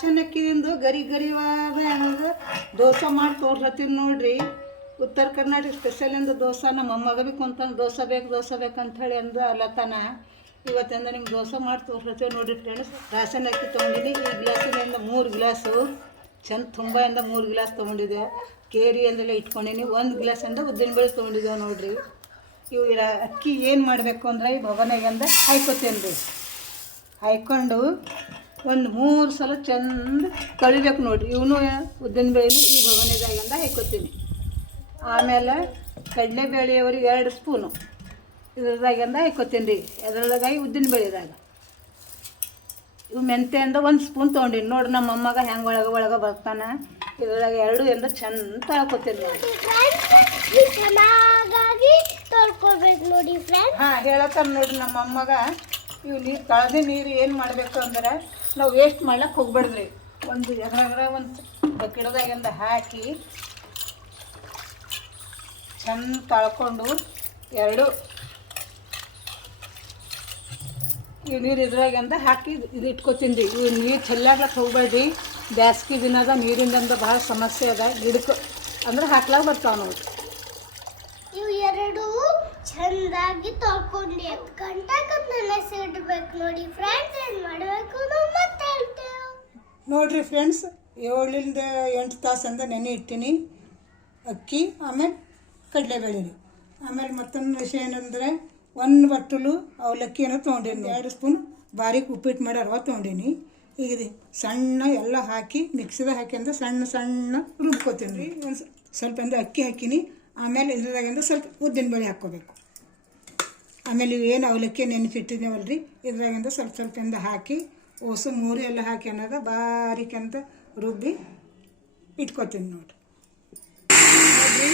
Ration ಅಕ್ಕಿದಿಂದ ಗರಿ ಗರಿವಾದ ಹೆಂಗೆ ದೋಸೆ ಮಾಡಿ ತೋರ್ಸತ್ತೀನಿ ನೋಡ್ರಿ. ಉತ್ತರ ಕರ್ನಾಟಕ ಸ್ಪೆಷಲಿಂದ ದೋಸೆ, ನಮ್ಮ ಅಮ್ಮಗ ಭೀ ಕುಂತಾನೆ, ದೋಸೆ ಬೇಕು ದೋಸೆ ಬೇಕು ಹೇಳಿ ಅಂದು ಅಲ್ಲತನ. ಇವತ್ತಿಂದ ನಿಮ್ಗೆ ದೋಸೆ ಮಾಡಿ ತೋರ್ಸತ್ತೀವಿ ನೋಡ್ರಿ ಫ್ರೆಂಡ್ಸ್ ರಾಶನ್ ಅಕ್ಕಿ ತೊಗೊಂಡಿನಿ, ಈ ಗ್ಲಾಸಿನಿಂದ ಮೂರು ಗ್ಲಾಸು. ಚೆಂದ ತುಂಬ ಇಂದ ಮೂರು ಗ್ಲಾಸ್ ತೊಗೊಂಡಿದ್ದೆ ಕೇರಿ ಅಲ್ಲೆಲ್ಲ ಇಟ್ಕೊಂಡಿನಿ, ಒಂದು ಗ್ಲಾಸ್ ಅಂದ ಉದ್ದಿನಬೇಳೆ ತೊಗೊಂಡಿದ್ದೇವೆ ನೋಡ್ರಿ. ಇವು ಅಕ್ಕಿ ಏನು ಮಾಡಬೇಕು ಅಂದ್ರೆ ಈ ಬೊಗನೆಗಂದ ಹಾಯ್ಕೋತೀನಿ ರೀ ಹಾಯ್ಕೊಂಡು ಒಂದು ಮೂರು ಸಲ ಚಂದ ಕಳಿಬೇಕು ನೋಡಿರಿ. ಇವನು ಉದ್ದಿನ ಬೇಳೆ ಈ ಬೊಗನೆದಾಗಿಂದ ಹಾಕೋತೀನಿ. ಆಮೇಲೆ ಕಡಲೆಬೇಳೆಯವ್ರಿಗೆ ಎರಡು ಸ್ಪೂನು. ಇದ್ರದಾಗಿಂದ ಹಾಕೋತೀನಿ ರೀ. ಅದರದಾಗಿ ಉದ್ದಿನ ಬೇಳೆದಾಗ. ಇವು ಮೆಂತ್ಯಂದ ಒಂದು ಸ್ಪೂನ್ ತೊಗೊಂಡಿನಿ. ನೋಡ್ರಿ ನಮ್ಮ ಅಮ್ಮಗ ಹೆಂಗೆ ಒಳಗೆ ಒಳಗೆ ಬರ್ತಾನೆ. ಇದ್ರದಾಗ ಎರಡು ಎಂದ ಚಂದ ತಳ್ಕೊತೀನಿ ನೋಡಿ ಹಾಂ ಹೇಳತ್ತಾರ ನೋಡ್ರಿ ನಮ್ಮ ಅಮ್ಮಗ. ಇವು ನೀರು ಕಳೆದ ನೀರು ಏನು ಮಾಡಬೇಕು ಅಂದ್ರೆ ನಾವು ವೇಸ್ಟ್ ಮಾಡ್ಲಕ್ಕೆ ಹೋಗ್ಬೇಡ್ರಿ. ಒಂದು ಎದ್ರಾಗ ಒಂದು ಗಿಡದಾಗಿಂದ ಹಾಕಿ ಚೆಂದ ತಳ್ಕೊಂಡು ಎರಡು ಈ ನೀರು ಇದ್ರಾಗಿಂದ ಹಾಕಿ ಇದು ಇಟ್ಕೊತೀನಿ ರೀ. ಇವು ನೀರು ಚೆಲ್ಲಾಡ್ಲಕ್ಕೆ ಹೋಗ್ಬೇಡ್ರಿ. ಬ್ಯಾಸ್ಗೆ ದಿನದ ನೀರಿಂದಂದ ಭಾಳ ಸಮಸ್ಯೆ ಅದ. ಗಿಡಕ್ಕೆ ಅಂದ್ರೆ ಹಾಕ್ಲಾಗ ಬರ್ತಾವೆ ನಾವು ಇವು ಚಂದಾಗಿ ತೊಳ್ಕೊಂಡು. ಎತ್ತು ಗಂಟೆಗೆ ನೆನೆಸಿಡ್ಬೇಕು ನೋಡಿ. ಫ್ರೆಂಡ್ಸ್ ಏನು ಮಾಡಬೇಕು? ನಾವು ಮತ್ತೆ ಹೇಳ್ತೇವೆ. ನೋಡ್ರಿ ಫ್ರೆಂಡ್ಸ್ ಏಳರಿಂದ ಎಂಟು ತಾಸಂದ ನೆನೆ ಇಟ್ಟೀನಿ. ಅಕ್ಕಿ, ಆಮೇಲೆ ಕಡಲೆಬೇಳೆ ರೀ ಆಮೇಲೆ ಮತ್ತೊಂದು ವಿಷಯ ಏನಂದರೆ, ಒಂದು ಬಟ್ಟಲು ಅವಲಕ್ಕಿಯನ್ನು ತೊಗೊಂಡೀನಿ. ಎರಡು ಸ್ಪೂನ್ ಬಾರೀಕ್ ಉಪ್ಪಿಟ್ಟು ಮಾಡಿ ಅರ್ವ ತೊಗೊಂಡೀನಿ. ಈಗ ಸಣ್ಣ ಎಲ್ಲ ಹಾಕಿ, ಮಿಕ್ಸಿದಾಗ ಅಂದ್ರೆ ಸಣ್ಣ ಸಣ್ಣ ರುಬ್ಕೋತೀನಿ. ರೀ ಸ್ವಲ್ಪ ಅಂದ್ರೆ ಅಕ್ಕಿ ಹಾಕಿನಿ. ಆಮೇಲೆ ಇದ್ರದಾಗಿಂದ ಸ್ವಲ್ಪ ಉದ್ದಿನ ಬೇಳೆ ಹಾಕ್ಕೋಬೇಕು. ಆಮೇಲೆ ಇವು ಏನು ಅವಲಕ್ಕಿ ನೆನಪಿಟ್ಟಿದ್ದೇವಲ್ಲ ರೀ ಇದ್ರಾಗಿಂದ ಸ್ವಲ್ಪ ಸ್ವಲ್ಪ ಇಂದ ಹಾಕಿ, ಓಸು ಮೂರು ಎಲ್ಲ ಹಾಕಿ ಅನ್ನೋದು ಅಂತ ರುಬ್ಬಿ ಇಟ್ಕೊತೀನಿ ನೋಡ್ರಿ. ನೋಡ್ರಿ,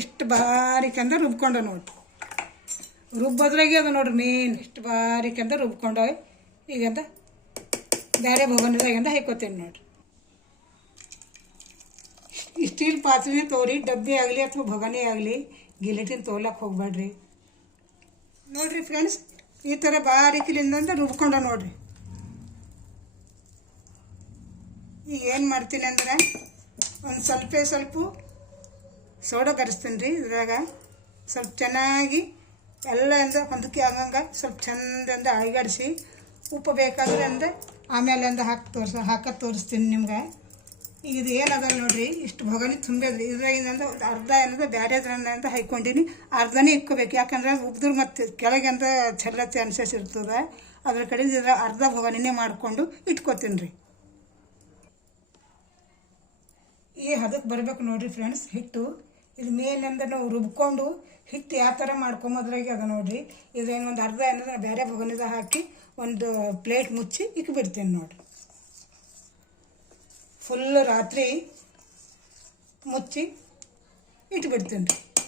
ಇಷ್ಟು ಅಂತ ರುಬ್ಕೊಂಡ ನೋಡ್ರಿ. ರುಬ್ಬೋದ್ರಾಗೆ ಅದು ನೋಡ್ರಿ ಮೇನ್ ಇಷ್ಟು ಬಾರಿಕಂದ ಅಂತ ರುಬ್ಕೊಂಡು. ಈಗಂತ ಬೇರೆ ಭವನದಾಗಿಂದ ಹಾಕೋತೀನಿ ನೋಡ್ರಿ. ಸ್ಟೀಲ್ ಪಾತ್ರೆನೇ ತೋರಿ ಡಬ್ಬಿ ಆಗಲಿ ಅಥವಾ ಭಗನೆ ಆಗಲಿ ಗಿಲೆಟಿನ ತೋಲಕ್ಕೆ ಹೋಗ್ಬೇಡ್ರಿ ನೋಡ್ರಿ ಫ್ರೆಂಡ್ಸ್ ಈ ಥರ ಬಾರೀಕಿಲಿಂದ ರುಬ್ಕೊಂಡ ನೋಡ್ರಿ ಈಗ ಏನು ಮಾಡ್ತೀನಿ ಅಂದ್ರೆ ಒಂದು ಸ್ವಲ್ಪ ಸ್ವಲ್ಪ ಸೋಡಾ ಕರೆಸ್ತೀನಿ ರೀ ಇದ್ರಾಗ ಸ್ವಲ್ಪ ಚೆನ್ನಾಗಿ ಎಲ್ಲ ಅಂದ ಹೊಂದಕ್ಕೆ ಆಗಂಗೆ ಸ್ವಲ್ಪ ಚಂದಂದ ಆಯ್ಗಡಿಸಿ ಉಪ್ಪು ಬೇಕಾದ್ರೆ ಅಂದ್ರೆ ಆಮೇಲೆ ಅಂದ ಹಾಕಿ ತೋರಿಸ ಹಾಕಿ ತೋರಿಸ್ತೀನಿ ನಿಮ್ಗೆ ಈಗ ಇದು ಏನದ ನೋಡ್ರಿ? ಇಷ್ಟು ತುಂಬಿದ್ರಿ. ಇದ್ರಾಗಿಂದ ಒಂದು ಅರ್ಧ ಏನದ ಬ್ಯಾರೆದ್ರನ್ನ ಅಂತ ಹಾಕ್ಕೊಂಡಿನಿ ಅರ್ಧನೇ ಇಕ್ಕೋಬೇಕು ಯಾಕಂದ್ರೆ ಉಗ್ದ್ರೆ ಮತ್ತು ಕೆಳಗೆ ಅಂತ ಚೆಲ್ಲತ್ತೆ ಅನ್ಸಸ್ ಇರ್ತದೆ. ಅದ್ರ ಕಡೆ ಇದ್ರ ಅರ್ಧ ಭೊಗನಿನೇ ಮಾಡಿಕೊಂಡು ಇಟ್ಕೋತೀನಿ ರೀ ಈ ಹದಕ್ಕೆ ಬರ್ಬೇಕು ನೋಡ್ರಿ ಫ್ರೆಂಡ್ಸ್ ಹಿಟ್ಟು. ಇದು ಮೇಲಿಂದ ನಾವು ರುಬ್ಕೊಂಡು ಹಿಟ್ಟು ಯಾವ ಥರ ಮಾಡ್ಕೊಂಬೋದ್ರಾಗೆ ಅದ ನೋಡ್ರಿ. ಇದ್ರೇನು ಒಂದು ಅರ್ಧ ಏನಂದ್ರೆ ಬೇರೆ ಭೊಗನಿದ ಹಾಕಿ ಒಂದು ಪ್ಲೇಟ್ ಮುಚ್ಚಿ ಇಕ್ಬಿಡ್ತೀನಿ ನೋಡ್ರಿ. ಫುಲ್ ರಾತ್ರಿ ಮುಚ್ಚಿ ಇಟ್ಬಿಡ್ತೀನಿ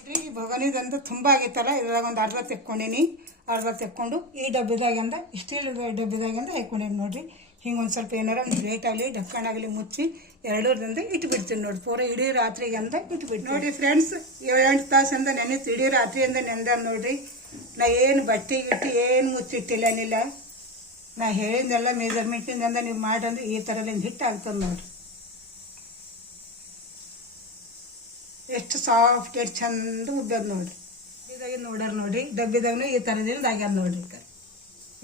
ರೀ. ಈ ಭಗನಿದಂತ ತುಂಬ ಆಗೈತಲ್ಲ ಇದ್ರಾಗ ಒಂದು ಅರ್ಧ ತೆಕ್ಕೊಂಡೀನಿ. ಅರ್ಧ ತೆಕ್ಕೊಂಡು ಈ ಡಬ್ಬಿದಾಗಿಂದ ಸ್ಟೀಲ್ ಡಬ್ಬಿದಾಗಿಂದ ಹಾಕ್ಕೊಂಡಿನಿ ನೋಡಿರಿ. ಹಿಂಗೆ ಒಂದು ಸ್ವಲ್ಪ ಏನಾರ ಒಂದು ಪ್ಲೇಟ್ ಆಗಲಿ ಆಗಲಿ ಮುಚ್ಚಿ ಎರಡರದಿಂದ ಇಟ್ಬಿಡ್ತೀನಿ ನೋಡಿ ಪೂರ ಇಡೀ ರಾತ್ರಿಗೆ ಅಂತ ಇಟ್ಬಿಟ್ಟು ನೋಡಿ ಫ್ರೆಂಡ್ಸ್ ಏಳೆಂಟು ತಾಸಿಂದ ನೆನೆತು. ಇಡೀ ರಾತ್ರಿಯಿಂದ ನೆನೆದ ನೋಡಿರಿ. ನಾ ಏನು ಬಟ್ಟೆ ಗಿಟ್ಟಿ ಏನು ಮುಚ್ಚಿಟ್ಟಿಲ್ಲ ಏನಿಲ್ಲ ನಾ ಹೇಳಿದ್ದೆಲ್ಲ ಮೆಜರ್ಮೆಂಟಿಂದ ನೀವು ಮಾಡಂದ್ರೆ ಈ ಥರದಿಂದ ಹಿಟ್ಟು ಆಗ್ತದೆ ನೋಡ್ರಿ ಎಷ್ಟು ಸಾಫ್ಟ್ ಎಷ್ಟು ಚಂದ ಉದ್ದದ ನೋಡ್ರಿ ಡಬ್ಬಿದಾಗ ನೋಡ್ಯಾರ ನೋಡ್ರಿ ಡಬ್ಬಿದಾಗನು ಈ ಥರದಿಂದ ಆಗ್ಯಾದ ನೋಡ್ರಿ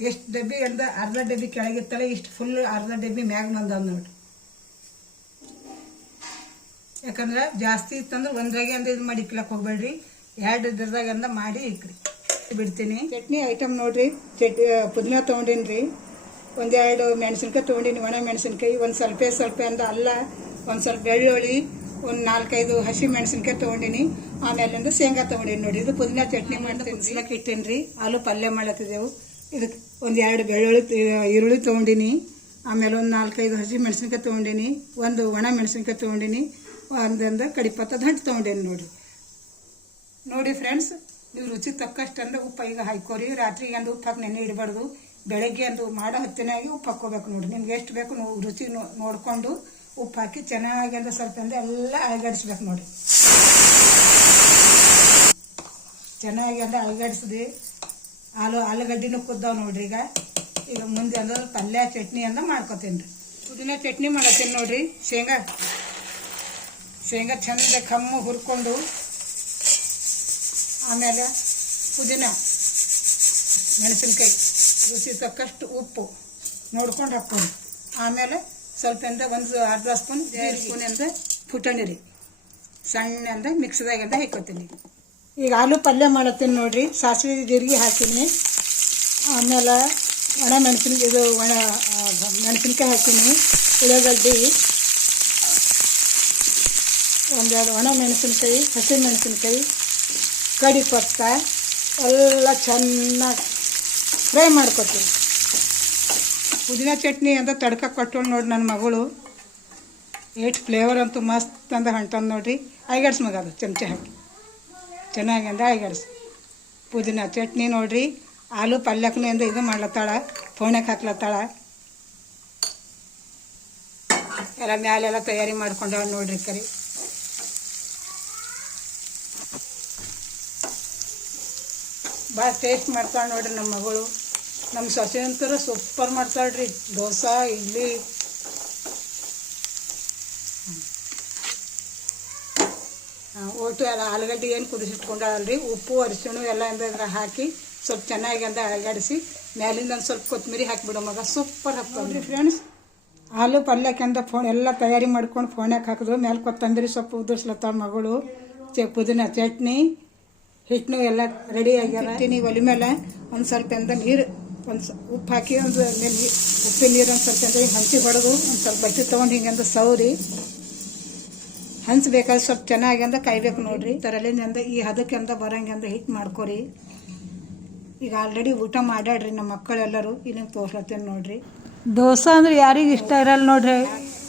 ಎಷ್ಟು ಡಬ್ಬಿ ಅಂದ ಅರ್ಧ ಡಬ್ಬಿ ಕೆಳಗಿತ್ತಲ್ಲ ಇಷ್ಟು ಫುಲ್ ಅರ್ಧ ಡಬ್ಬಿ ಮ್ಯಾಗ ಬಂದದ ನೋಡ್ರಿ. ಯಾಕಂದ್ರೆ ಜಾಸ್ತಿ ಇತ್ತಂದ್ರೆ ಒಂದ್ರಾಗೆ ಅಂದ್ರೆ ಇದು ಮಾಡಿ ಇಕ್ಲಕ್ಕೆ ಹೋಗ್ಬೇಡ್ರಿ ಎರಡು ಇದ್ರದಾಗ ಅಂದ ಮಾಡಿ ಇಕ್ರಿ. ಬಿಡ್ತೀನಿ. ಚಟ್ನಿ ಐಟಮ್ ನೋಡ್ರಿ ಚಟ್ನಿ ಪುದೀನ ತೊಗೊಂಡೀನಿ ರೀ ಒಂದೆರಡು ಮೆಣಸಿನ್ಕಾಯಿ ತೊಗೊಂಡಿನಿ ಒಣ ಮೆಣಸಿನ್ಕಾಯಿ ಒಂದು ಸ್ವಲ್ಪ ಸ್ವಲ್ಪ ಅಂದ ಅಲ್ಲ ಒಂದು ಸ್ವಲ್ಪ ಬೆಳ್ಳುಳ್ಳಿ ಒಂದು ನಾಲ್ಕೈದು ಹಸಿ ಮೆಣಸಿನ್ಕಾಯಿ ತೊಗೊಂಡಿನಿ. ಆಮೇಲಿಂದ ಶೇಂಗಾ ತೊಗೊಂಡೀನಿ ನೋಡಿ. ಇದು ಪುದೀನ ಚಟ್ನಿ ಮಾಡ್ತೀನಿ. ಕುದಿಸ್ಲಕ್ಕೆ ಇಟ್ಟೀನಿ ರೀ ಆಲೂ ಪಲ್ಯ ಮಾಡತ್ತಿದ್ದೆವು ಇದಕ್ಕೆ ಒಂದು ಎರಡು ಬೆಳ್ಳುಳ್ಳಿ ಈರುಳ್ಳಿ ತೊಗೊಂಡಿನಿ. ಆಮೇಲೆ ಒಂದು ನಾಲ್ಕೈದು ಹಸಿ ಮೆಣಸಿನ್ಕಾಯಿ ತೊಗೊಂಡಿನಿ. ಒಂದು ಒಣ ಮೆಣಸಿನ್ಕಾಯಿ ತೊಗೊಂಡಿನಿ. ಒಂದೊಂದು ಕಡಿಪತ್ತ ಹಂಟು ತೊಗೊಂಡೇನಿ ನೋಡಿ. ನೋಡಿ ಫ್ರೆಂಡ್ಸ್ ನೀವು ರುಚಿ ತಕ್ಕಷ್ಟು ಅಂದ್ರೆ ಉಪ್ಪು ಈಗ ಹಾಕೋರಿ ರಾತ್ರಿಗೆ ಅಂದು ಉಪ್ಪು ಹಾಕಿ ನೆನೆ ಇಡಬಾರ್ದು. ಬೆಳಗ್ಗೆ ಅಂದು ಮಾಡೋ ಹೊತ್ತಿನಾಗಿ ಉಪ್ಪು ಹಾಕ್ಕೋಬೇಕು ನೋಡಿ. ನಿಮ್ಗೆ ಎಷ್ಟು ಬೇಕು ನೀವು ರುಚಿ ನೋಡಿಕೊಂಡು ಉಪ್ಪು ಹಾಕಿ ಚೆನ್ನಾಗಿ ಅಂದ್ರೆ ಸ್ವಲ್ಪ ಅಂದ್ರೆ ಎಲ್ಲ ಅಳಗಾಡಿಸ್ಬೇಕು ನೋಡಿ. ಚೆನ್ನಾಗಿ ಅಂದ್ರೆ ಅಳಗಾಡಿಸಿದೆ ಆಲು ಆಲೂಗಡ್ಡಿನೂ ಕುದ್ದಾವ ನೋಡ್ರಿ ಈಗ. ಈಗ ಮುಂದೆ ಅಂದ್ರೆ ಪಲ್ಯ, ಚಟ್ನಿ ಅಂದ್ರೆ ಮಾಡ್ಕೊತೀನಿ ರೀ. ಪುದೀನ ಚಟ್ನಿ ಮಾಡತ್ತೀನಿ ನೋಡ್ರಿ. ಶೇಂಗಾ. ಶೇಂಗಾ ಚೆಂದ ಕಮ್ಮು ಹುರ್ಕೊಂಡು ಆಮೇಲೆ ಪುದೀನ, ಮೆಣಸಿನ್ಕಾಯಿ, ರುಚಿ ತಕ್ಕಷ್ಟು ಉಪ್ಪು ನೋಡ್ಕೊಂಡು ಹಾಕ್ಕೊಂಡು ಆಮೇಲೆ ಸ್ವಲ್ಪ ಅಂದ್ರೆ ಒಂದು ಅರ್ಧ ಸ್ಪೂನ್ ಎರಡು ಸ್ಪೂನ್ ಅಂದ್ರೆ ಪುಟಾಣಿ ರೀ ಸಣ್ಣ ಅಂದ್ರೆ ಮಿಕ್ಸ್ದಾಗೆಲ್ಲ ಹಾಕೋತೀನಿ ಈಗ ಆಲೂ ಪಲ್ಯ ಮಾಡತ್ತೀನಿ ನೋಡ್ರಿ. ಸಾಸಿವೆ ಜೀರಿಗೆ ಹಾಕೀನಿ ಆಮೇಲೆ ಒಣ ಮೆಣಸಿನ ಇದು ಒಣ ಮೆಣಸಿನ್ಕಾಯಿ ಹಾಕೀನಿ ಉಳ್ಳಾಗಡ್ಡಿ. ಒಂದೆರಡು ಒಣ ಮೆಣಸಿನ್ಕಾಯಿ ಹಸಿ ಮೆಣಸಿನ್ಕಾಯಿ ಕಡಿಪತ್ತ ಎಲ್ಲ ಚೆನ್ನಾಗಿ ಫ್ರೈ ಮಾಡ್ಕೊತೀನಿ. ಪುದೀನ ಚಟ್ನಿ ಅಂತ ತಡ್ಕ ಕೊಟ್ಟಳು ನೋಡಿ ನನ್ನ ಮಗಳು. ಏಟ್ ಫ್ಲೇವರ್ ಅಂತೂ ಮಸ್ತ್ ಅಂತ ಹೊಂಟಂದು ನೋಡ್ರಿ. ಐಗಡ್ಸ್ ಮಗ ಅದು, ಚಮಚ ಹಾಕಿ. ಚೆನ್ನಾಗಿ ಅಂದ ಐಗಡ್ಸ್. ಪುದೀನ ಚಟ್ನಿ ನೋಡ್ರಿ. ಆಲೂ ಪಲ್ಯಕ್ಕೂ ಅಂದ ಇದು ಮಾಡ್ಲತ್ತಾಳ ಫೋಣಕ್ಕೆ ಹಾಕ್ಲತ್ತಾಳ. ಎಲ್ಲ ಮ್ಯಾಲೆಲ್ಲ ತಯಾರಿ ಮಾಡ್ಕೊಂಡ ನೋಡ್ರಿ ಕರಿ. ಭಾಳ ಟೇಸ್ಟ್ ಮಾಡ್ತಾಳೆ ನೋಡ್ರಿ ನಮ್ಮ ಮಗಳು. ನಮ್ಮ ಸೊಸೆ ಅಂತಾರೆ ಸೂಪರ್ ಮಾಡ್ತಾಳ್ರಿ. ದೋಸೆ ಇಡ್ಲಿ. ಒಟ್ಟು ಎಲ್ಲ ಆಲೂಗಡ್ಡೆ ಏನು ಕುದಿಸಿಟ್ಕೊಂಡಾಳಲ್ರಿ ಉಪ್ಪು ಅರಿಶಿಣ ಎಲ್ಲ ಎಂದ್ರೆ ಹಾಕಿ ಸ್ವಲ್ಪ ಚೆನ್ನಾಗಿ ಅಂದ ಅಳಗಾಡಿಸಿ ಮೇಲಿಂದ ಒಂದು ಸ್ವಲ್ಪ ಕೊತ್ತಂಬರಿ ಹಾಕಿಬಿಡೋ ಮಗ. ಸೂಪರ್ ಹಾಕ್ತಾವ್ರಿ ಫ್ರೆಂಡ್ಸ್ ಆಲೂ ಪಲ್ಯಕ್ಕೆಂದ ಫೋನ್ ಎಲ್ಲ ತಯಾರಿ ಮಾಡ್ಕೊಂಡು ಫೋನ್ಯಾಗೆ ಹಾಕಿದ್ರು? ಮೇಲೆ ಕೊತ್ತಂಬರಿ ಸೊಪ್ಪು ಉದುರ್ಸ್ಲತ್ತಾಳ ಮಗಳು. ಚೆ ಪುದೀನ ಚಟ್ನಿ ಹಿಟ್ಟನು ಎಲ್ಲ ರೆಡಿ ಆಗ್ಯಾರ ಚಟ್ನಿ ಒಲೆ ಮೇಲೆ ಒಂದು ಸ್ವಲ್ಪ ಎಂದ ನೀರು ಒಂದು ಉಪ್ಪು ಹಾಕಿ ಒಂದು ನೆಲ್ಲಿ ಉಪ್ಪಿನ ನೀರು ಒಂದು ಸ್ವಲ್ಪ ಎಂದ ಹಂಚಿ ಹೊಡೆದು ಒಂದು ಸ್ವಲ್ಪ ಬಟ್ಟೆ ತೊಗೊಂಡು ಹಿಂಗಂದ ಸೌರಿ ಹಂಚಬೇಕಾದ್ರೆ ಸ್ವಲ್ಪ ಚೆನ್ನಾಗಿ ಅಂದ ಕಾಯ್ಬೇಕು ನೋಡ್ರಿ. ತರಲಿಂದ ಈ ಹದಕ್ಕೆ ಅಂದ ಬರಂಗೆ ಅಂದ ಹಿಟ್ಟು ಮಾಡ್ಕೊರಿ. ಈಗ ಆಲ್ರೆಡಿ ಊಟ ಮಾಡ್ಯಾಡ್ರಿ ನಮ್ಮ ಮಕ್ಕಳೆಲ್ಲರೂ. ಇಲ್ಲಿ ತೋರ್ಸ್ಲತ್ತೇನೆ ನೋಡ್ರಿ. ದೋಸೆ ಅಂದ್ರೆ ಯಾರಿಗೆ ಇಷ್ಟ ಇರಲ್ಲ ನೋಡ್ರಿ.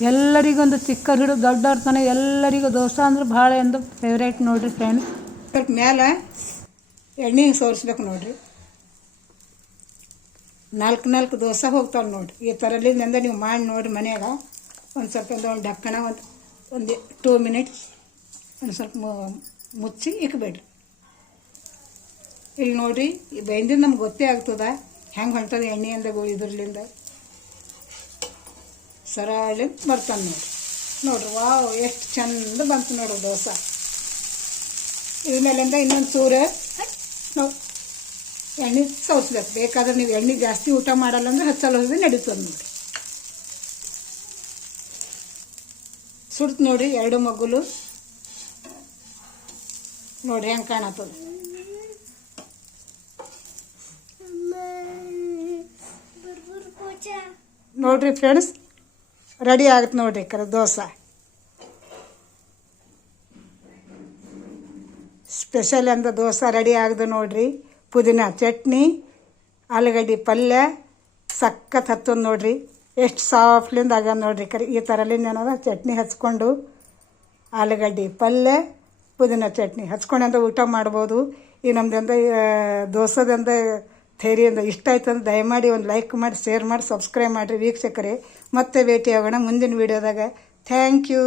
ಎಲ್ಲರಿಗೊಂದು ಚಿಕ್ಕ ಹಿಡಿದು ದೊಡ್ಡವ್ರ ತನಕ ಎಲ್ಲರಿಗೂ ದೋಸೆ ಅಂದ್ರೆ ಭಾಳ ಎಂದು ಫೇವ್ರೇಟ್ ನೋಡ್ರಿ ಫ್ರೆಂಡ್ಸ್ ಸ್ವಲ್ಪ ಮೇಲೆ ಎಣ್ಣೆ ಸೋರಿಸ್ಬೇಕು ನೋಡ್ರಿ. ನಾಲ್ಕು ನಾಲ್ಕು ದೋಸೆ ಹೋಗ್ತಾವೆ ನೋಡಿ. ಈ ಥರಲಿಂದ ನೀವು ಮಾಡಿ ನೋಡಿ ಮನೆಯಾಗ. ಒಂದು ಸ್ವಲ್ಪ ಒಂದು ಡಕ್ಕಣ ಒಂದು ಒಂದು ಟೂ ಮಿನಿಟ್ಸ್ ಒಂದು ಸ್ವಲ್ಪ ಮುಚ್ಚಿ ಇಕ್ಬೇಡ್ರಿ. ಇಲ್ಲಿ ನೋಡಿರಿ, ಈ ಬೆಂದಿಂದ ನಮ್ಗೆ ಗೊತ್ತೇ ಆಗ್ತದ. ಹೆಂಗೆ ಹೊಂಟದ ಎಣ್ಣೆಯಿಂದ ಇದ್ರಲಿಂದ. ಸರಳಿ ಬರ್ತಾನೆ ನೋಡಿರಿ ನೋಡ್ರಿ, ವಾವ್, ಎಷ್ಟು ಚಂದ ಬಂತು ನೋಡ್ರಿ ದೋಸೆ. ಇದ್ರ ಮೇಲಿಂದ ಇನ್ನೊಂದು ಚೂರು ನಾವು ಎಣ್ಣೆ ಸೋಸ್ಬೇಕು ಬೇಕಾದ್ರೆ ನೀವು ಎಣ್ಣೆ ಜಾಸ್ತಿ ಊಟ ಮಾಡಲ್ಲ ಅಂದ್ರೆ ಹಚ್ಚಲು ಹೋಗಿ ನಡೀತದೆ ನೋಡಿ. ಸುಡ್ತು ನೋಡಿ ಎರಡು ಮಗ್ಗುಲು. ನೋಡಿ ಹೆಂಗೆ ಕಾಣತ್ತದ. ನೋಡ್ರಿ ಫ್ರೆಂಡ್ಸ್ ರೆಡಿ ಆಗುತ್ತೆ ನೋಡ್ರಿ ಕರೆ ದೋಸೆ. ಸ್ಪೆಷಲ್ ಅಂದ ದೋಸೆ ರೆಡಿ ಆಗದು ನೋಡ್ರಿ. ಪುದೀನ ಚಟ್ನಿ, ಆಲೂಗಡ್ಡೆ ಪಲ್ಯ ಸಖತ್ ಹತ್ತದ ನೋಡ್ರಿ. ಎಷ್ಟು ಸಾಫ್ಟ್ಲಿಂದ ಆಗ್ಯದ ನೋಡ್ರಿ ಕರಿ. ಈ ಥರಲಿಂದ ಏನದ ಚಟ್ನಿ ಹಚ್ಕೊಂಡು ಆಲೂಗಡ್ಡೆ ಪಲ್ಯ, ಪುದೀನ ಚಟ್ನಿ ಹಚ್ಕೊಂಡಂದ ಊಟ ಮಾಡ್ಬೋದು. ಈ ನಮ್ದಂದ ಥೇರಿ ಥೇರಿಯಿಂದ ಇಷ್ಟ ಆಯ್ತು ಅಂದ್ರೆ ದಯಮಾಡಿ ಒಂದು ಲೈಕ್ ಮಾಡಿ ಶೇರ್ ಮಾಡಿ ಸಬ್ಸ್ಕ್ರೈಬ್ ಮಾಡಿರಿ ವೀಕ್ಷಕರೇ. ಮತ್ತೆ ಭೇಟಿ ಆಗೋಣ ಮುಂದಿನ ವೀಡಿಯೋದಾಗ ಥ್ಯಾಂಕ್ ಯು